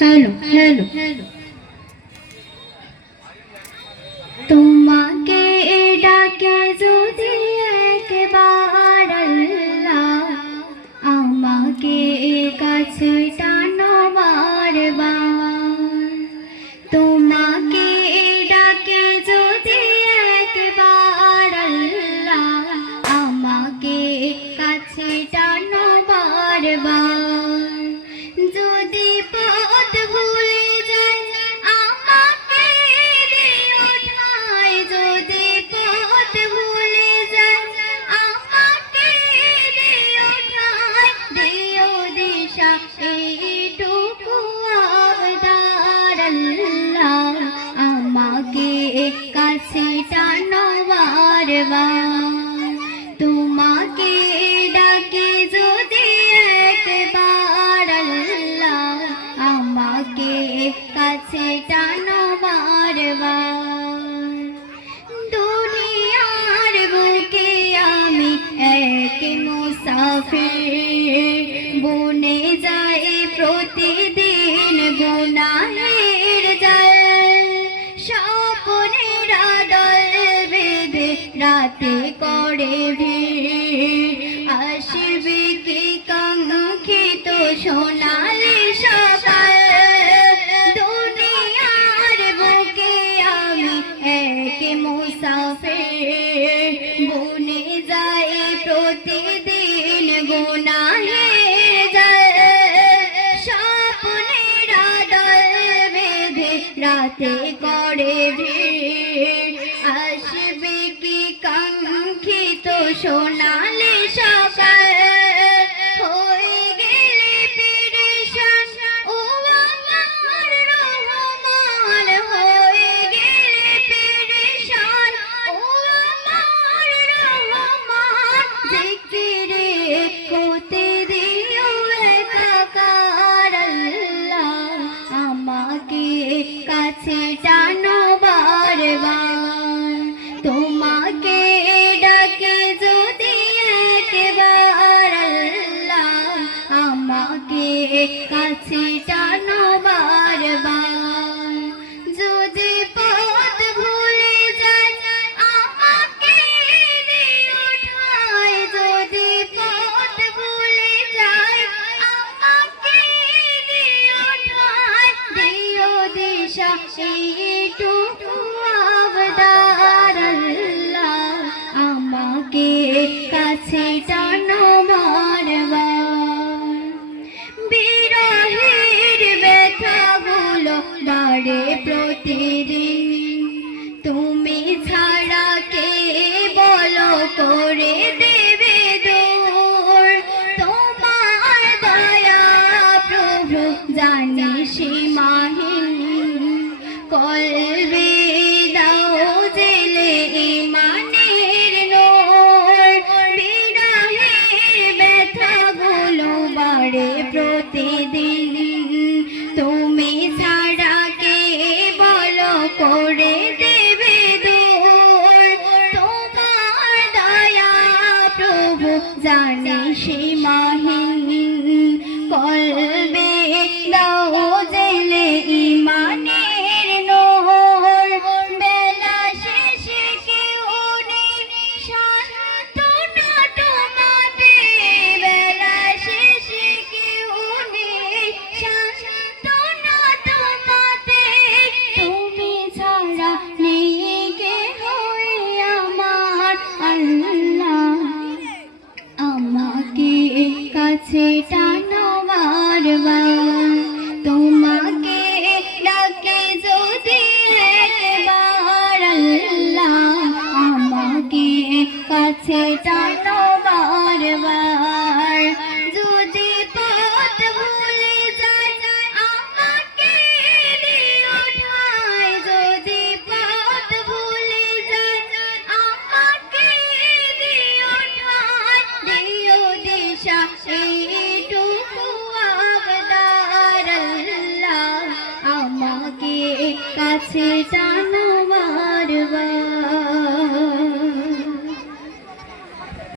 hello hello তোমাকে ডাকে যদি একবার আল্লাহ আমাকে কাছে টানো বারবার তোমাকে ডাকে যদি একবার আল্লাহ আমাকে কাছে টানো বারবার যদি পথ ভুলে যাই আমাকে দিও ঠাঁই যদি পথ ভুলে যাই আমাকে দিও ঠাঁই দিও দিশা এইটুকু আবদার আল্লাহ আমাকে কাছে টানো বারবার তোমাকে ডাকে যদি একবার আল্লাহ আমাকে কাছে টানো বারবার দুনিয়ার বুকে আমি এক মুসাফির বনে যাই প্রতিদিন গুনাহের জাল স্বপ্নের আদল বেঁধে রাতে করে ভিড় আসবে কি কাঙ্ক্ষিত সোনালি সকাল দুনিয়ার বুকে আমি এক মুসাফির বনে যাই প্রতিদিন গুনাহের জাল স্বপ্নের আদল বেঁধে রাতে করে ভিড় আসবে কি কাঙ্ক্ষিত সোনালি সকাল হয়ে গেলে পেরেশান ও আমার রহমান হয়ে গেলে পেরেশান ও আমার রহমান জিকিরে হতে দিও একাকার আল্লাহ আমাকে কাছে টানো বারবার তোমাকে ডাকে যদি একবার আল্লাহ আমাকে কাছে টানো বারবার যদি পথ ভুলে যাই আমাকে দিও ঠাঁই যদি পথ ভুলে যাই আমাকে দিও ঠাঁই দিও দিশা এইটুকু আবদার আল্লাহ আমাকে কাছে টানো বারবার বিরহের ব্যথাগুলো বাড়ে প্রতিদিন তুমি ছাড়া কে বলো করে দেবে দূর তোমার দয়া প্রভু জানি সীমাহীন কলবে দাও জেলে ইমানের নূর বিরহের ব্যথাগুলো বাড়ে প্রতিদিন তুমি ছাড়া কে বলো করে দেবে দূর তোমার দয়া প্রভু জানি সীমাহীন কলবে দাও জেলে ইমানের নূর বেলা শেষে কেউ নেই সান্ত্বনা তোমাতে বেলা শেষে কেউ নেই সান্ত্বনা তোমাতে তুমি ছাড়া কাছে টানা